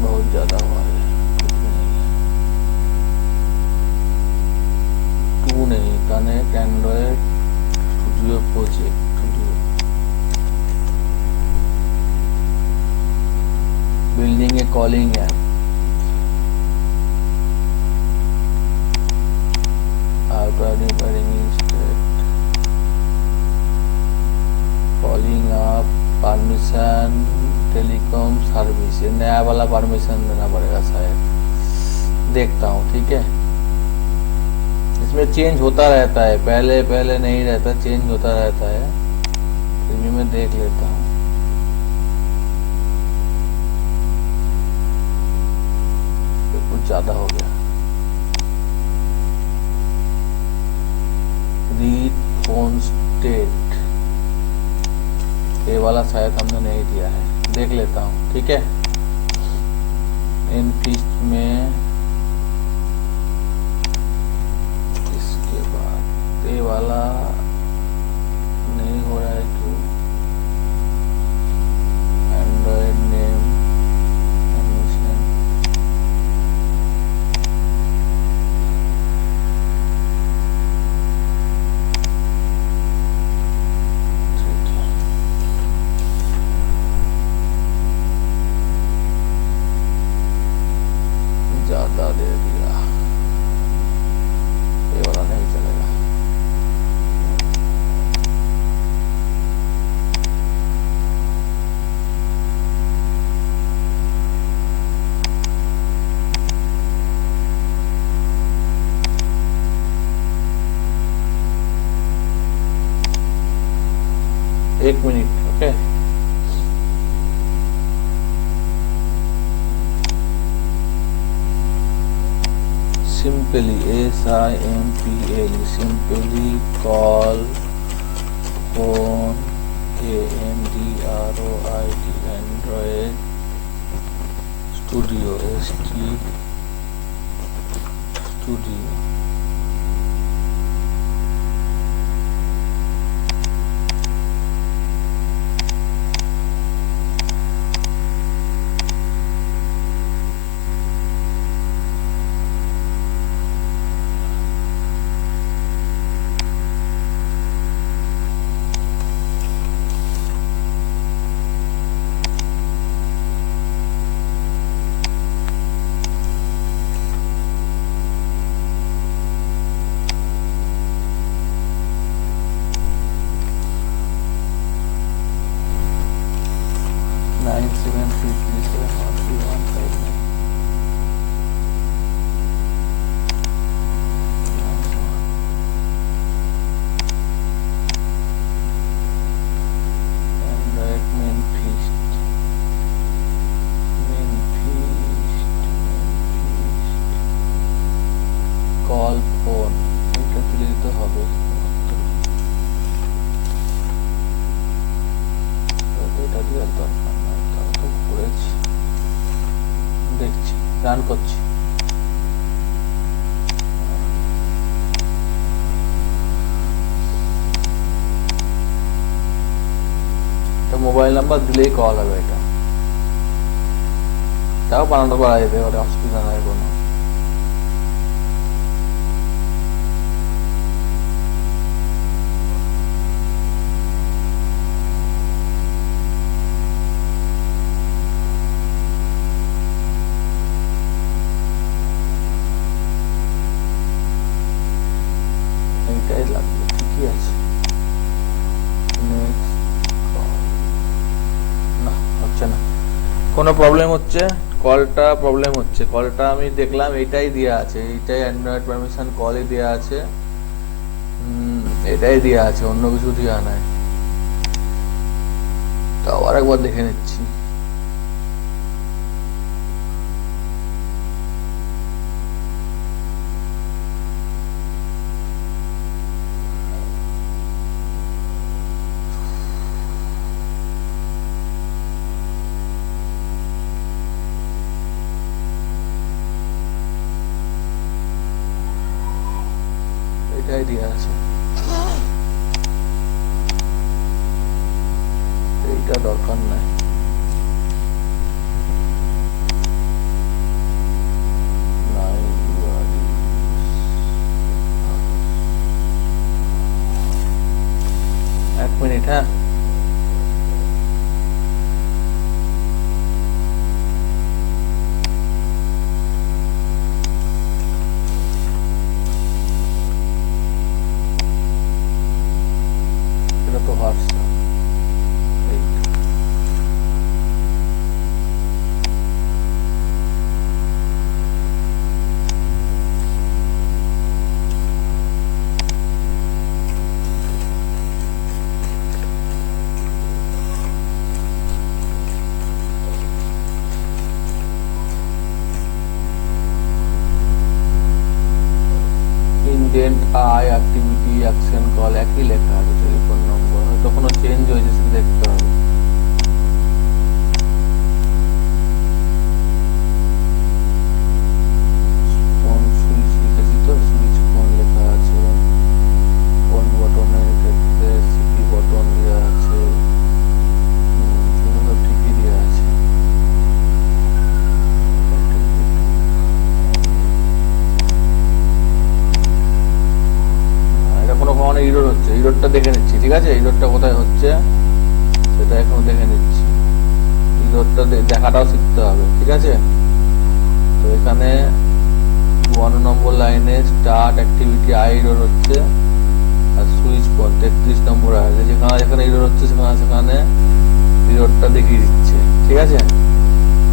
बहुत ज्यादा हुआ है, टू नहीं, connect android studio project studio. Building a calling app, calling आप परमिशन टेलीकॉम सर्विस, ये नया वाला परमिशन देना पड़ेगा शायद, देखता हूँ। ठीक है, इसमें चेंज होता रहता है, पहले पहले नहीं रहता, चेंज होता रहता है, फिर भी मैं देख लेता हूँ। कुछ ज़्यादा हो गया। रीड फोन स्टेट, ये वाला शायद हमने नहीं दिया है, देख लेता हूँ। ठीक है, इन फीस्ट में इसके बाद ये वाला नहीं हो रहा है क्यों? एंड्रॉइड नेम एडमिशन, ज़्यादा दे दिया, ये वाला नहीं चलेगा। एक minute, okay. Simply, SIMPLE, simply call phone, ANDROID, Android Studio, Studio. Call phone, এটা দিলেই তো হবে। এটা দেওয়ার দরকার নাই, তাও তো করেছি, দেখছি, রান করছি। মোবাইল নাম্বার দিলেই কল হবে, এটা তাও বানানো করা যেতে পারে, অসুবিধা নাই কোনো। এইটাই লাগবে, ঠিকই আছে। না, হচ্ছে না, কোনো প্রবলেম হচ্ছে, কলটা প্রবলেম হচ্ছে। কলটা আমি দেখলাম এইটাই দেওয়া আছে, এইটাই অ্যান্ড্রয়েড পারমিশন কলই দেওয়া আছে, এটাই দেওয়া আছে, অন্য কিছু দেওয়া নাই। তাও আরেকবার দেখে নিচ্ছি। এটাই দেওয়া আছে, এইটা দরকার নাই। এক মিনিট, হ্যাঁ। সেন্ট আই অ্যাক্টিভিটি অ্যাকশন কল একই লেখা আছে, টেলিফোন নম্বর হয়তো কোনো চেঞ্জ হয়েছে সেটা দেখতে হবে। ফোন সুইচ লিখেছি তো, সুইচ ফোন লেখা আছে, ফোন বটনের ক্ষেত্রে সিপি বটন দেওয়া আছে, এগুলো ঠিকই দেওয়া আছে। এটা কোনো কোনো ইরোর হচ্ছে, ইরোরটা দেখে নিচ্ছি, ঠিক আছে? ইরোরটা কোথায় হচ্ছে সেটা এখন দেখে নিচ্ছি, ইরোরটা দেখাটাও শিখতে হবে, ঠিক আছে? তো এখানে 52 নম্বর লাইনে স্টার্ট অ্যাক্টিভিটি আই ইরোর হচ্ছে, আর সুইচ ফোন 33 নম্বর আছে, যেখানে যেখানে ইরোর হচ্ছে সেখানে সেখানে ইরোরটা দেখিয়ে দিচ্ছে, ঠিক আছে?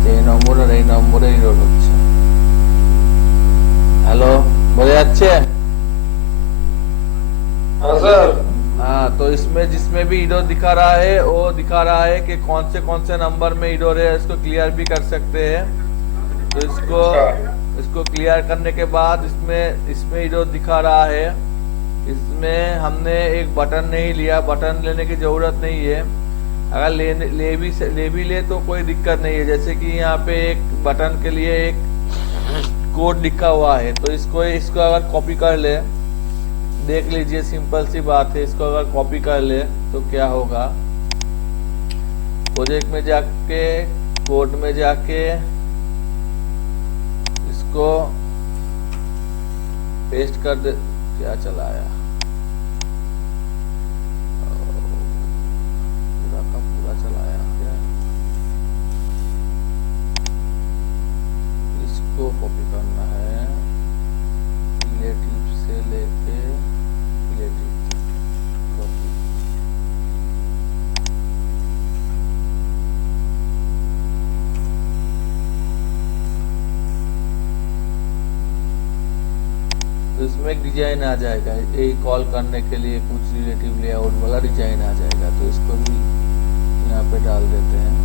যে এই নম্বর আর এই নম্বরে ইরোর হচ্ছে। हेलो, बोले अच्छे? हाँ सर। हाँ, तो इसमें जिसमें भी इरर दिखा रहा है वो दिखा रहा है कि कौन से नंबर में इरर है, इसको क्लियर भी कर सकते हैं। तो इसको क्लियर करने के बाद इसमें इरर दिखा रहा है, इसमें हमने एक बटन नहीं लिया, बटन लेने की जरूरत नहीं है। अगर ले भी ले तो कोई दिक्कत नहीं है, जैसे कि यहाँ पे एक बटन के लिए एक कोड लिखा हुआ है, तो इसको अगर कॉपी कर ले, देख लीजिए सिंपल सी बात है, इसको अगर कॉपी कर ले तो क्या होगा, प्रोजेक्ट में जाके कोड में जाके इसको पेस्ट कर दे। क्या चलाया, पूरा का पूरा चलाया क्या? इसको कॉपी करना है, रिलेटिव से लेके रिलेटिव कॉपी, तो इसमें एक डिजाइन आ जाएगा, ये कॉल करने के लिए कुछ रिलेटिव लेआउट वाला डिजाइन आ जाएगा, तो इसको भी यहाँ पे डाल देते हैं।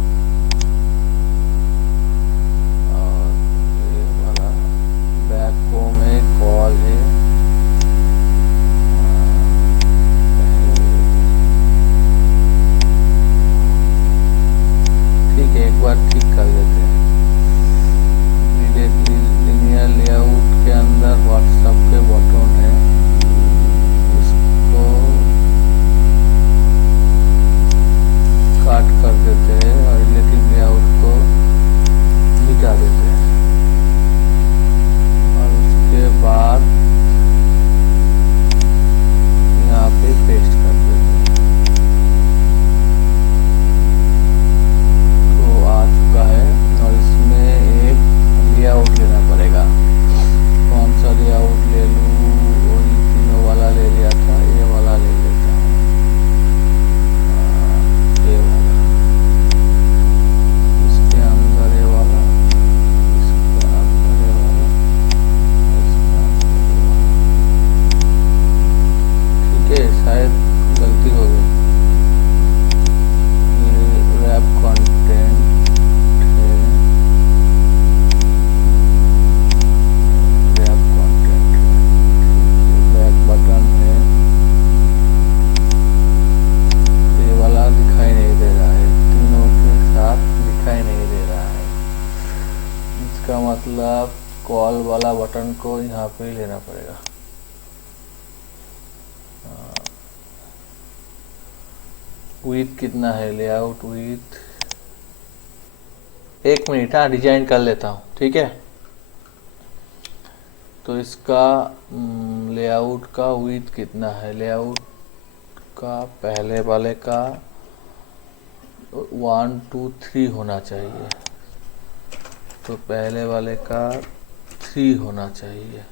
और ये वाला बैको में कॉल है, ठीक है, एक बार ठीक कर देते हैं। लिनियर लेआउट के अंदर व्हाट्सएप के बटन है, इसको काट कर देते हैं और रिलेटिव लेआउट को मिटा देते हैं, और उसके बाद यहाँ पे पेस्ट कर देते हैं। तो आ चुका है, और इसमें एक लेआउट लेना पड़ेगा। कौन सा लेआउट ले लूँ? वही तीनों वाला ले लिया था, ये वाला ले लेता हूँ, ये वाला, इसके अंदर ये वाला, इसके अंदर ये वाला, इसके अंदर ये वाला, ठीक है? शायद गलती हो गई, ये रैप कंटेंट है, रैप कंटेंट है, बैक बटन है, ये वाला दिखाई नहीं दे रहा है, तीनों के साथ दिखाई नहीं दे रहा है, इसका मतलब कॉल वाला बटन को यहाँ पे ही लेना पड़ेगा। विथ कितना है, लेआउट विथ, एक मिनट, हाँ डिजाइन कर लेता हूँ, ठीक है? तो इसका लेआउट का विथ कितना है, लेआउट का पहले वाले का 1 2 3 होना चाहिए, तो पहले वाले का 3 होना चाहिए,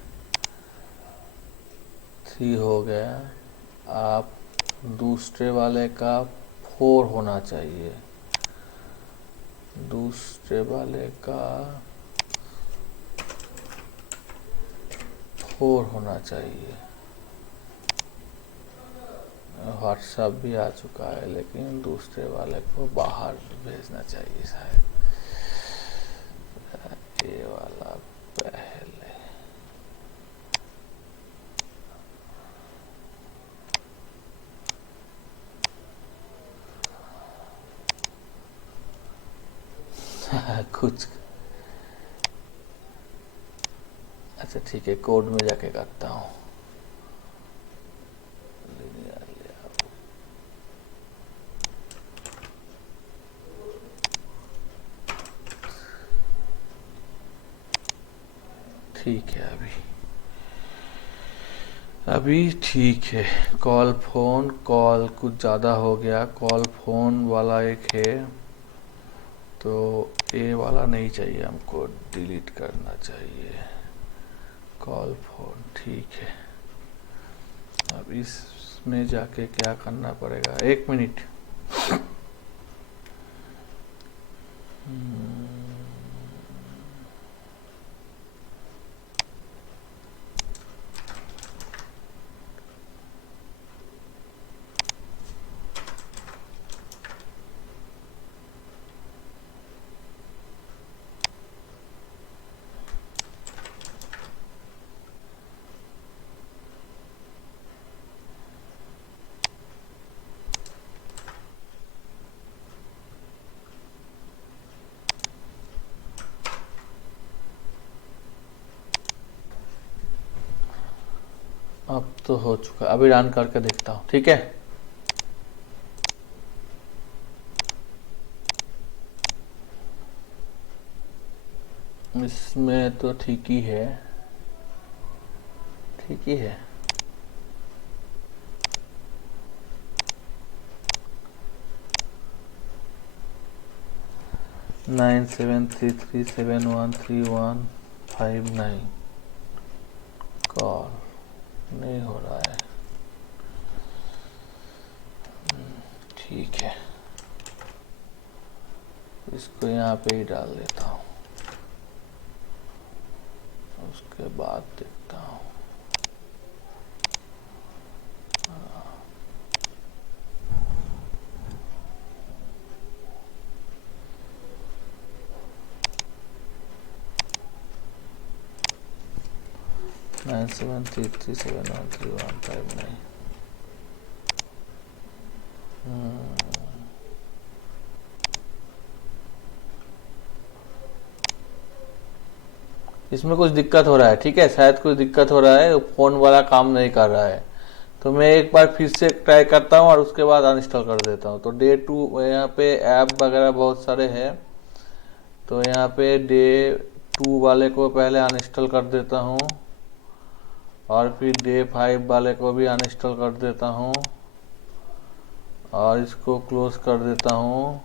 3 हो गया। आप दूसरे वाले का 4 होना चाहिए, दूसरे वाले का 4 होना चाहिए। व्हाट्सएप भी आ चुका है, लेकिन दूसरे वाले को बाहर भेजना चाहिए शायद, ये वाला पहले, कुछ अच्छा ठीक है, कोड में जाके करता हूँ। ठीक है, अभी ठीक है। कॉल फोन कॉल कुछ ज़्यादा हो गया, कॉल फोन वाला एक है, तो ए वाला नहीं चाहिए हमको, डिलीट करना चाहिए। कॉल फोन ठीक है। अब इसमें जाके क्या करना पड़ेगा, 1 मिनट। अब तो हो चुका, अभी रन करके देखता हूँ, ठीक है। इसमें तो ठीक ही है, ठीक ही है। नाइन 733713159 कॉल नहीं हो रहा है। ठीक है, इसको यहाँ पे ही डाल देता हूँ, उसके बाद देखता हूँ। नाइन 733713159। इसमें कुछ दिक्कत हो रहा है, ठीक है, शायद कुछ दिक्कत हो रहा है, फोन वाला काम नहीं कर रहा है। तो मैं एक बार फिर से ट्राई करता हूँ और उसके बाद अनइंस्टॉल कर देता हूँ। तो डे 2 यहाँ पे ऐप वगैरह बहुत सारे हैं, तो यहाँ पे डे 2 वाले को पहले अनइंस्टॉल कर देता हूँ और फिर डे 5 वाले को भी अनइंस्टॉल कर देता हूँ और इसको क्लोज कर देता हूँ।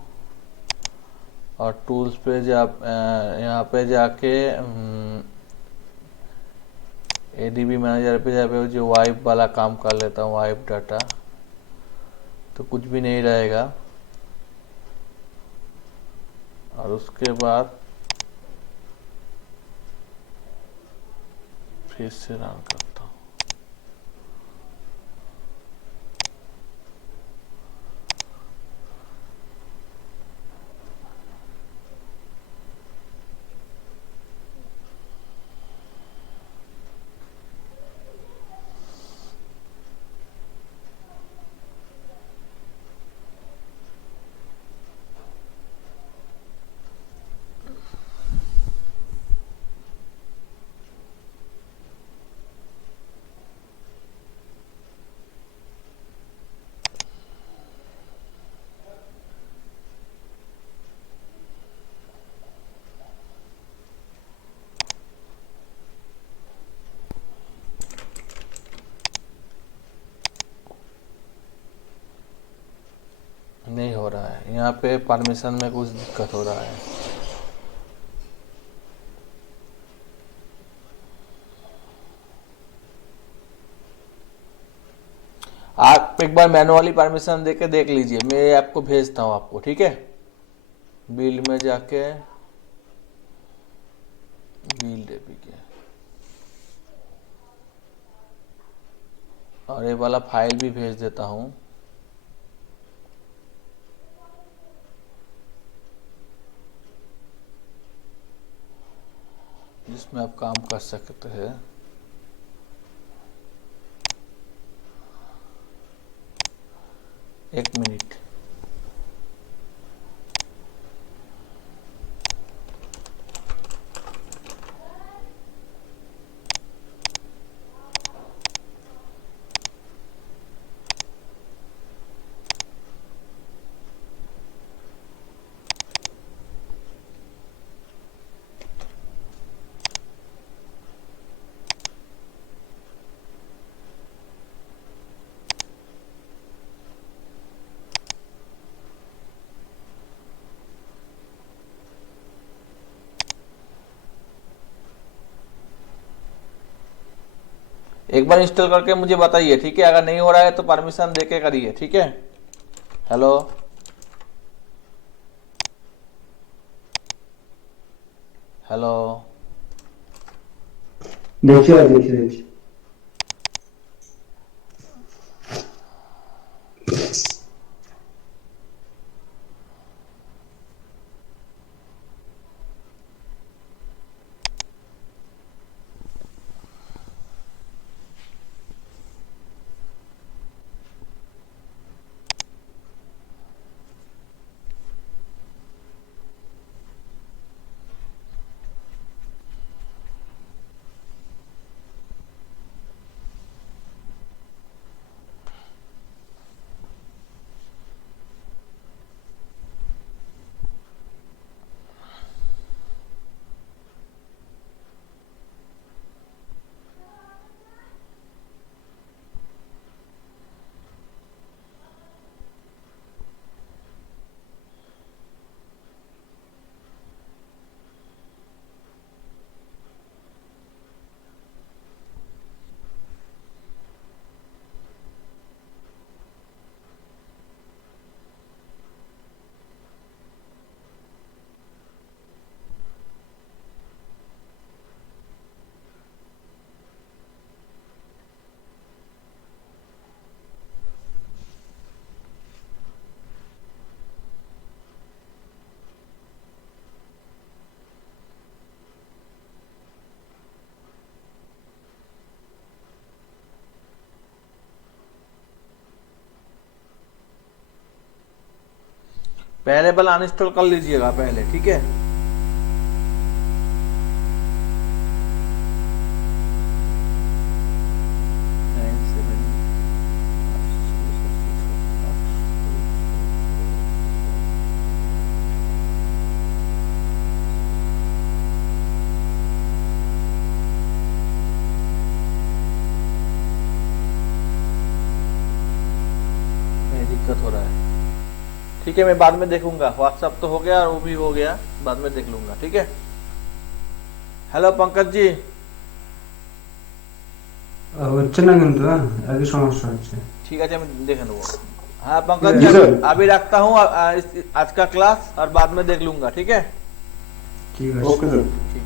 और टूल्स पे यहाँ पे जाके एडीबी मैनेजर पे जाके जो वाइप वाला काम कर लेता हूँ, वाइप डाटा, तो कुछ भी नहीं रहेगा। और उसके बाद फिर से रन करता हूँ। नहीं हो रहा है, यहाँ पे परमिशन में कुछ दिक्कत हो रहा है। आप एक बार मैनुअली परमिशन देके देख लीजिए, मैं ऐप को भेजता हूँ आपको, ठीक है। बिल्ड में जाके बिल्ड एपीके और ये वाला फाइल भी भेज देता हूँ, जिसमें आप काम कर सकते हैं। एक मिनट, एक बार इंस्टॉल करके मुझे बताइए, ठीक है? अगर नहीं हो रहा है तो परमिशन देके करिए, ठीक है? हेलो, हेलो, देखिए देखिए देखिए। पहले वाला अनइंस्टॉल कर लीजिएगा पहले, ठीक है? दिक्कत हो रहा है, ठीक है? मैं बाद में देखूंगा। व्हाट्सएप तो हो गया और वो भी हो गया, बाद में देख लूंगा, ठीक है? हेलो पंकज जी, হচ্ছে না কিন্তু একই সমস্যা হচ্ছে। ठीक है, मैं देख लूंगा। हाँ पंकज जी जी, सर। अभी रखता हूँ आज का क्लास और बाद में देख लूंगा, ठीक है? ঠিক আছে। Okay sir. ठीक।